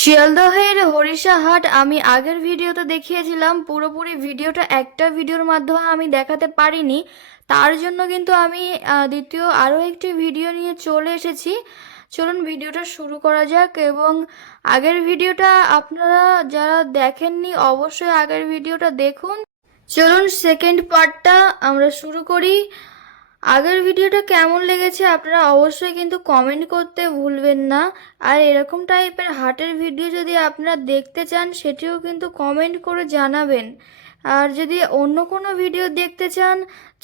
শিয়ালদহের হরিষাহাট আমি আগের ভিডিওতে দেখিয়েছিলাম। পুরোপুরি ভিডিওটা একটা ভিডিওর মাধ্যমে আমি দেখাতে পারিনি, তার জন্য কিন্তু আমি দ্বিতীয় আরও একটি ভিডিও নিয়ে চলে এসেছি। চলুন ভিডিওটা শুরু করা যাক। এবং আগের ভিডিওটা আপনারা যারা দেখেননি অবশ্যই আগের ভিডিওটা দেখুন। চলুন সেকেন্ড পার্টটা আমরা শুরু করি। আগের ভিডিওটা কেমন লেগেছে আপনারা অবশ্যই কিন্তু কমেন্ট করতে ভুলবেন না। আর এরকম টাইপের হাটের ভিডিও যদি আপনারা দেখতে চান সেটিও কিন্তু কমেন্ট করে জানাবেন। আর যদি অন্য কোনো ভিডিও দেখতে চান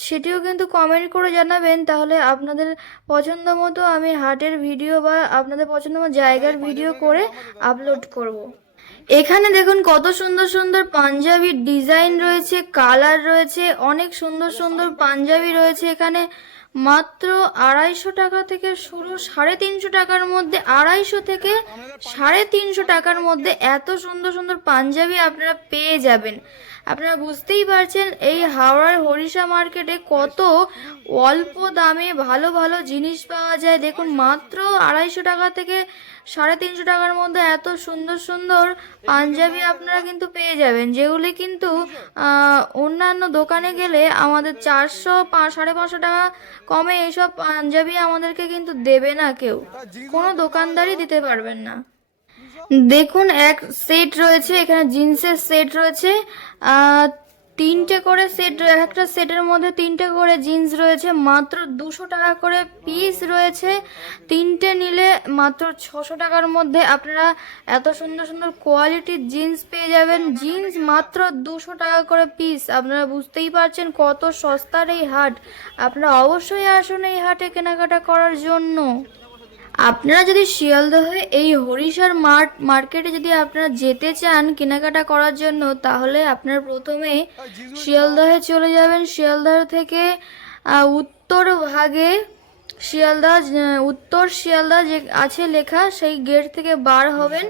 সেটিও কিন্তু কমেন্ট করে জানাবেন, তাহলে আপনাদের পছন্দ মতো আমি হাটের ভিডিও বা আপনাদের পছন্দ মতো জায়গার ভিডিও করে আপলোড করব। এখানে দেখুন কত সুন্দর সুন্দর পাঞ্জাবির ডিজাইন রয়েছে, কালার রয়েছে, অনেক সুন্দর সুন্দর পাঞ্জাবি রয়েছে এখানে। মাত্র 250 টাকা থেকে শুরু, 350 টাকার মধ্যে, 250 থেকে 350 টাকার মধ্যে এত সুন্দর সুন্দর পাঞ্জাবি আপনারা পেয়ে যাবেন। আপনারা বুঝতেই পারছেন এই হাওড়ার হরিষা মার্কেটে কত অল্প দামে ভালো ভালো জিনিস পাওয়া যায়। দেখুন মাত্র 250 টাকা থেকে 350 টাকার মধ্যে এত সুন্দর সুন্দর পাঞ্জাবি আপনারা কিন্তু পেয়ে যাবেন, যেগুলি কিন্তু অন্যান্য দোকানে গেলে আমাদের 400-550 টাকা কমে এইসব পাঞ্জাবি আমাদেরকে কিন্তু দেবে না কেউ, কোনো দোকানদারই দিতে পারবেন না। দেখুন এক সেট রয়েছে এখানে, জিন্সের সেট রয়েছে, তিনটে করে সেট, একটা সেটের মধ্যে তিনটে করে জিন্স রয়েছে, মাত্র 200 টাকা করে পিস রয়েছে। তিনটে নিলে মাত্র 600 টাকার মধ্যে আপনারা এত সুন্দর সুন্দর কোয়ালিটির জিন্স পেয়ে যাবেন। জিন্স মাত্র 200 টাকা করে পিস। আপনারা বুঝতেই পারছেন কত সস্তার এই হাট। আপনারা অবশ্যই আসুন এই হাটে কেনাকাটা করার জন্য। আপনারা যদি শিয়ালদহে এই হরিষার মার্কেটে যদি আপনারা যেতে চান কেনাকাটা করার জন্য, তাহলে আপনারা প্রথমে শিয়ালদহে চলে যাবেন। শিয়ালদহ থেকে উত্তর ভাগে উত্তর শিয়ালদহ যে আছে লেখা সেই গেট থেকে বার হবেন।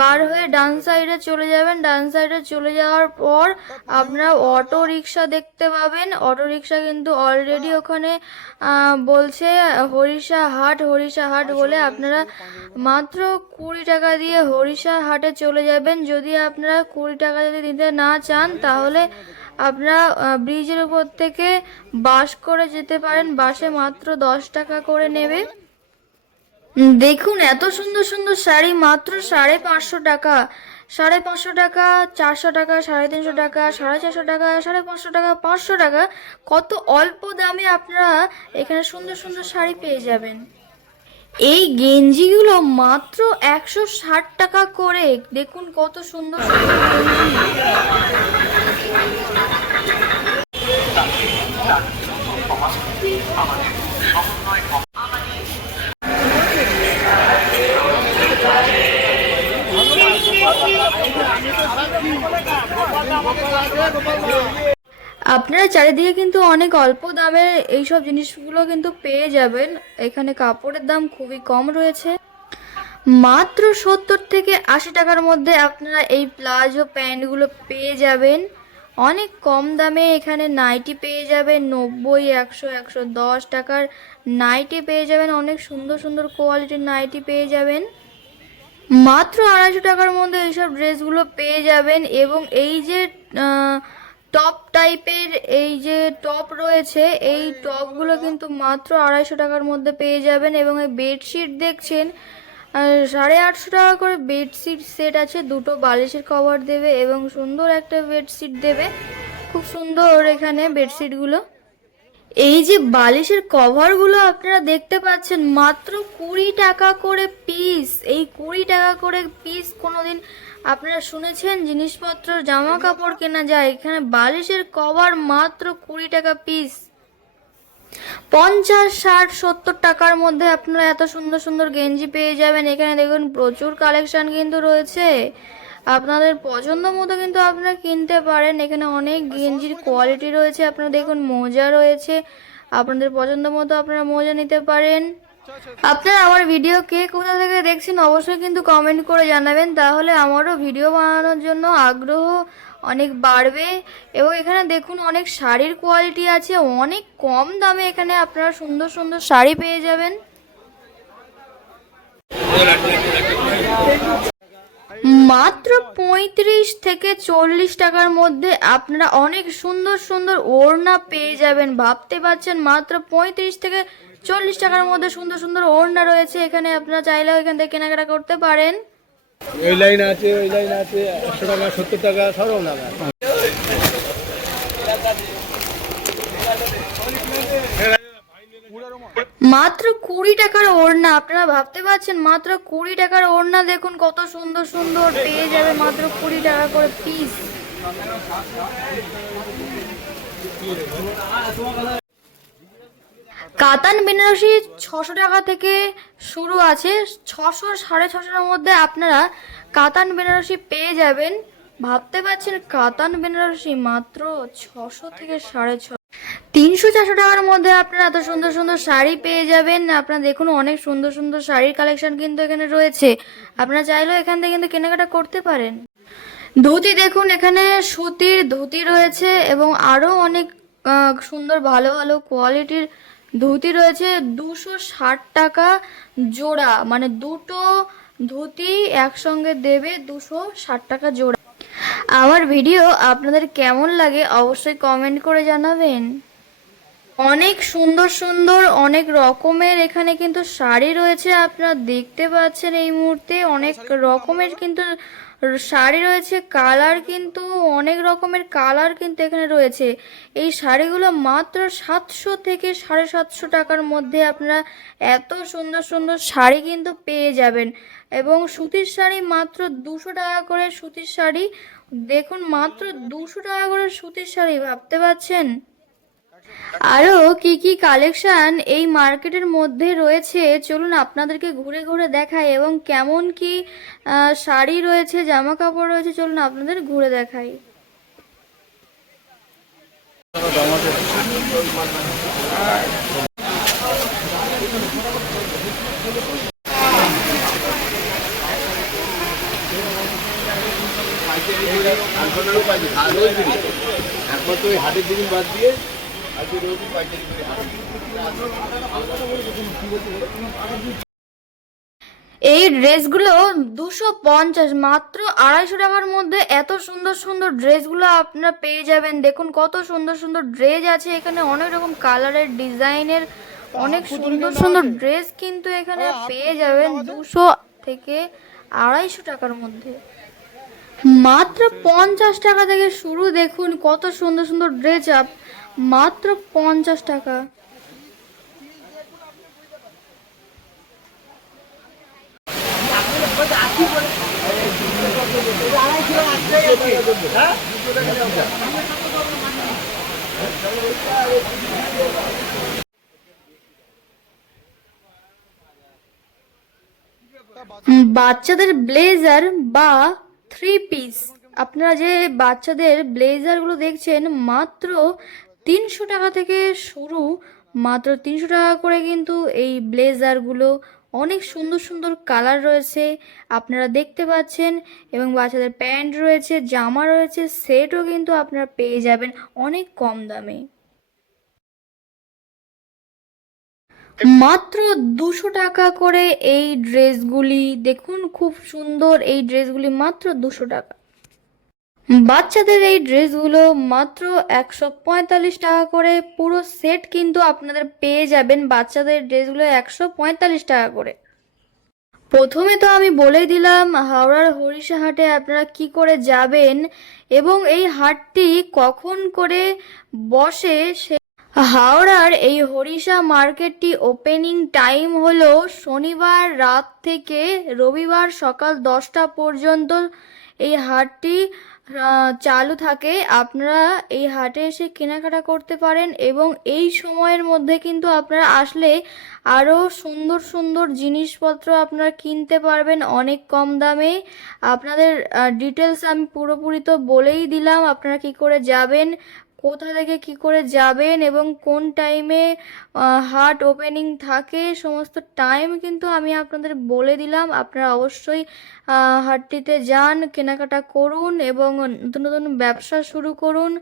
বার হয়ে ডান সাইডে চলে যাবেন। ডান সাইডে চলে যাওয়ার পর আপনারা অটো রিক্সা দেখতে পাবেন। অটো রিক্সা কিন্তু অলরেডি ওখানে বলছে হরিষা হাট বলে। আপনারা মাত্র 20 টাকা দিয়ে হরিষা হাটে চলে যাবেন। যদি আপনারা 20 টাকা যদি দিতে না চান তাহলে আপনারা ব্রিজের উপর থেকে বাস করে যেতে পারেন। বাসে মাত্র 10 টাকা করে নেবে। দেখুন এত সুন্দর সুন্দর শাড়ি মাত্র 550 টাকা, 550 টাকা, 400 টাকা, 350 টাকা, 450 টাকা, 550 টাকা, 500 টাকা, কত অল্প দামে আপনারা এখানে সুন্দর সুন্দর শাড়ি পেয়ে যাবেন। এই গেঞ্জিগুলো মাত্র 160 টাকা করে। দেখুন কত সুন্দর সুন্দর আপনারা চারিদিকে কিন্তু অনেক অল্প দামের এইসব জিনিসগুলো কিন্তু পেয়ে যাবেন। এখানে কাপড়ের দাম খুবই কম রয়েছে, মাত্র 70 থেকে 80 টাকার মধ্যে আপনারা এই প্লাজো প্যান্টগুলো পেয়ে যাবেন। অনেক কম দামে এখানে নাইটি পেয়ে যাবেন, 90, 100, 110 টাকার নাইটি পেয়ে যাবেন। অনেক সুন্দর সুন্দর কোয়ালিটির নাইটি পেয়ে যাবেন। মাত্র 250 টাকার মধ্যে এইসব ড্রেসগুলো পেয়ে যাবেন। এবং এই যে টপ টাইপের এই যে টপ রয়েছে, এই টপগুলো কিন্তু মাত্র 250 টাকার মধ্যে পেয়ে যাবেন। এবং এই বেডশিট দেখছেন 850 টাকা করে বেডশিট সেট আছে। দুটো বালিশের কভার দেবে এবং সুন্দর একটা বেডশিট দেবে। খুব সুন্দর এখানে বেডশিটগুলো। এই যে বালিশের কভারগুলো আপনারা দেখতে পাচ্ছেন মাত্র 20 টাকা করে পিস। এই 20 টাকা করে পিস কোনোদিন আপনারা শুনেছেন জিনিসপত্র জামা কাপড় কেনা যায়? এখানে বালিশের কভার মাত্র 20 টাকা পিস। 50, 60, 70 টাকার মধ্যে আপনারা এত সুন্দর সুন্দর গেঞ্জি পেয়ে যাবেন। এখানে দেখুন প্রচুর কালেকশন কিন্তু রয়েছে, আপনাদের পছন্দ মতো কিন্তু আপনারা কিনতে পারেন। এখানে অনেক গেঞ্জির কোয়ালিটি রয়েছে। আপনারা দেখুন মোজা রয়েছে, আপনাদের পছন্দ মতো আপনারা মোজা নিতে পারেন। আপনারা আমার ভিডিও কে কোথা থেকে দেখছেন অবশ্যই কিন্তু কমেন্ট করে জানাবেন, তাহলে আমারও ভিডিও বানানোর জন্য আগ্রহ অনেক বাড়বে। এবং এখানে দেখুন অনেক শাড়ির কোয়ালিটি আছে, অনেক কম দামে এখানে আপনারা সুন্দর সুন্দর শাড়ি পেয়ে যাবেন। মাত্র 35 থেকে 40 টাকার মধ্যে আপনারা অনেক সুন্দর সুন্দর ওড়না পেয়ে যাবেন। ভাবতে পারছেন মাত্র 35 থেকে 40 টাকার মধ্যে সুন্দর সুন্দর ওড়না রয়েছে এখানে। আপনারা চাইলেও এখান থেকে কেনাকাটা করতে পারেন। এই লাইন আছে, ওই লাইন আছে, 100 টাকা 70 টাকা সব টাকা। মাত্র 20 টাকার ওড়না, আপনারা ভাবতে পারছেন মাত্র 20 টাকার ওড়না। দেখুন কত সুন্দর সুন্দর পেয়ে যাবে মাত্র 20 টাকা করে পিস। কাতান বেনারসি 600 টাকা থেকে শুরু আছে, 600 650-এর মধ্যে আপনারা কাতান বেনারসি পেয়ে যাবেন। ভাবতে পারছেন কাতান বেনারসি মাত্র 600 থেকে 650, 300 400 টাকার মধ্যে আপনারা এত সুন্দর সুন্দর শাড়ি পেয়ে যাবেন। আপনারা দেখুন অনেক সুন্দর সুন্দর শাড়ির কালেকশন কিন্তু এখানে রয়েছে। আপনারা চাইলেও এখান থেকে কিন্তু কেনাকাটা করতে পারেন। ধুতি দেখুন এখানে সুতির ধুতি রয়েছে এবং আরো অনেক সুন্দর ভালো ভালো কোয়ালিটির ধুতি রয়েছে। 260 টাকা জোড়া, মানে দুটো ধুতি একসঙ্গে দেবে 260 টাকা জোড়া। আমার ভিডিও আপনাদের কেমন লাগে অবশ্যই কমেন্ট করে জানাবেন। অনেক সুন্দর সুন্দর অনেক রকমের এখানে কিন্তু শাড়ি রয়েছে। আপনারা দেখতে পাচ্ছেন এই মুহূর্তে অনেক রকমের কিন্তু শাড়ি রয়েছে। কালার কিন্তু অনেক রকমের কালার কিন্তু এখানে রয়েছে। এই শাড়িগুলো মাত্র 700 থেকে 750 টাকার মধ্যে আপনারা এত সুন্দর সুন্দর শাড়ি কিন্তু পেয়ে যাবেন। এবং সুতির শাড়ি মাত্র 200 টাকা করে সুতির শাড়ি। দেখুন মাত্র 200 টাকা করে সুতির শাড়ি, ভাবতে পারছেন। আরো কি কি কালেকশন এই মার্কেটের মধ্যে রয়েছে চলুন আপনাদেরকে ঘুরে ঘুরে দেখাই, এবং কেমন কি শাড়ি রয়েছে জামা কাপড় রয়েছে চলুন আপনাদের ঘুরে দেখাই। একবার তো হাটের দিন বাদ দিয়ে এই ড্রেসগুলো 250, মাত্র 250 টাকার মধ্যে এত সুন্দর সুন্দর ড্রেসগুলো আপনারা পেয়ে যাবেন। দেখুন কত সুন্দর সুন্দর ড্রেস আছে এখানে, অনেক রকম কালারের ডিজাইনের অনেক সুন্দর সুন্দর ড্রেস কিন্তু এখানে পেয়ে যাবেন 200 থেকে 250 টাকার মধ্যে। মাত্র 50 টাকা থেকে শুরু, দেখুন কত সুন্দর সুন্দর ড্রেস আপ মাত্র 50 টাকা। বাচ্চাদের ব্লেজার বা 3 পিস, আপনারা যে বাচ্চাদের ব্লেজারগুলো দেখছেন মাত্র 300 টাকা থেকে শুরু। মাত্র 300 টাকা করে কিন্তু এই ব্লেজারগুলো অনেক সুন্দর সুন্দর কালার রয়েছে আপনারা দেখতে পাচ্ছেন। এবং বাচ্চাদের প্যান্ট রয়েছে, জামা রয়েছে, সেটও কিন্তু আপনারা পেয়ে যাবেন অনেক কম দামে। মাত্র 200 টাকা করে এই ড্রেসগুলি, দেখুন খুব সুন্দর এই ড্রেসগুলি মাত্র 200 টাকা। বাচ্চাদের এই ড্রেসগুলো মাত্র 145 টাকা করে, পুরো সেট কিন্তু আপনাদের পেয়ে যাবেন বাচ্চাদের ড্রেসগুলো 145 টাকা করে। প্রথমে তো আমি বলেই দিলাম হাওড়ার হরিষা হাটে আপনারা কি করে যাবেন এবং এই হাটটি কখন করে বসে। হাওড়ার এই হরিষা মার্কেটটি ওপেনিং টাইম হলো শনিবার রাত থেকে রবিবার সকাল 10টা পর্যন্ত এই হাটটি চালু থাকে। আপনারা এই হাটে এসে কেনাকাটা করতে পারেন এবং এই সময়ের মধ্যে কিন্তু আপনারা আসলে আরও সুন্দর সুন্দর জিনিসপত্র আপনারা কিনতে পারবেন অনেক কম দামে। আপনাদের ডিটেলস আমি পুরোপুরি তো বলেই দিলাম, আপনারা কি করে যাবেন, কোথা থেকে কি করে যাবেন এবং কোন টাইমে হাট ওপেনিং থাকে, সমস্ত টাইম কিন্তু আমি আপনাদের বলে দিলাম। আপনারা অবশ্যই হাটটিতে যান, কেনাকাটা করুন এবং নতুন নতুন ব্যবসা শুরু করুন।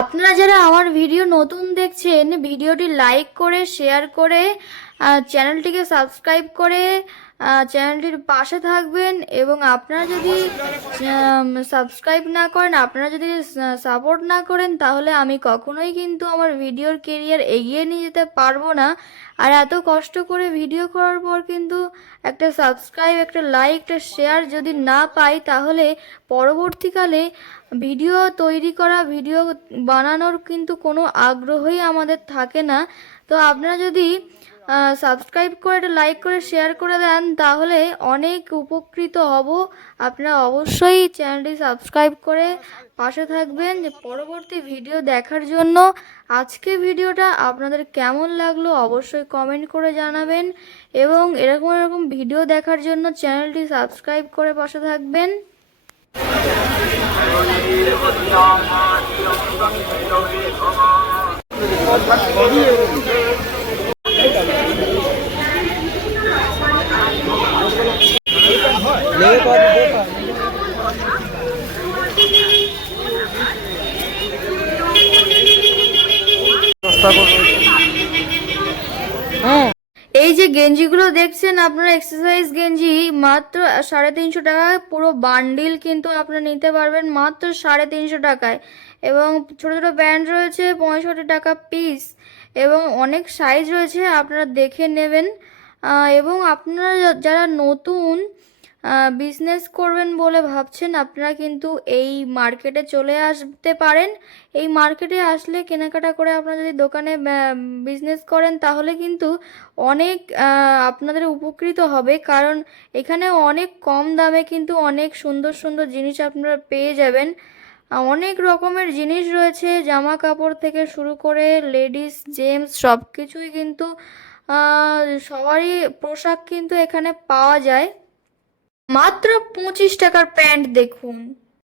আপনারা যারা আমার ভিডিও নতুন দেখছেন ভিডিওটি লাইক করে শেয়ার করে চ্যানেলটিকে সাবস্ক্রাইব করে চ্যানেলটির পাশে থাকবেন। এবং আপনারা যদি সাবস্ক্রাইব না করেন, আপনারা যদি সাপোর্ট না করেন, তাহলে আমি কখনোই কিন্তু আমার ভিডিওর কেরিয়ার এগিয়ে নিয়ে যেতে পারবো না। আর এত কষ্ট করে ভিডিও করার পর কিন্তু একটা সাবস্ক্রাইব, একটা লাইক, একটা শেয়ার যদি না পাই, তাহলে পরবর্তীকালে ভিডিও তৈরি করা, ভিডিও বানানোর কিন্তু কোনো আগ্রহই আমাদের থাকে না। তো আপনারা যদি সাবস্ক্রাইব করে, একটা লাইক করে, শেয়ার করে দেন, তাহলে অনেক উপকৃত হব। আপনারা অবশ্যই চ্যানেলটি সাবস্ক্রাইব করে পাশে থাকবেন যে পরবর্তী ভিডিও দেখার জন্য। আজকে ভিডিওটা আপনাদের কেমন লাগলো অবশ্যই কমেন্ট করে জানাবেন, এবং এরকম এরকম ভিডিও দেখার জন্য চ্যানেলটি সাবস্ক্রাইব করে পাশে থাকবেন। এই যে গেঞ্জিগুলো দেখছেন আপনারা, এক্সারসাইজ গেঞ্জি, মাত্র 350 টাকায় পুরো বান্ডিল কিন্তু আপনারা নিতে পারবেন মাত্র 350 টাকায়। এবং ছোট ছোট ব্যান্ড রয়েছে 65 টাকা পিস, এবং অনেক সাইজ রয়েছে, আপনারা দেখে নেবেন। এবং আপনারা যারা নতুন বিজনেস করবেন বলে ভাবছেন, আপনারা কিন্তু এই মার্কেটে চলে আসতে পারেন। এই মার্কেটে আসলে কেনাকাটা করে আপনারা যদি দোকানে বিজনেস করেন, তাহলে কিন্তু অনেক আপনাদের উপকৃত হবে। কারণ এখানে অনেক কম দামে কিন্তু অনেক সুন্দর সুন্দর জিনিস আপনারা পেয়ে যাবেন। অনেক রকমের জিনিস রয়েছে, জামা কাপড় থেকে শুরু করে লেডিস জেন্টস সব কিছুই কিন্তু সবারই পোশাক কিন্তু এখানে পাওয়া যায়। মাত্র 25 টাকার প্যান্ট দেখুন।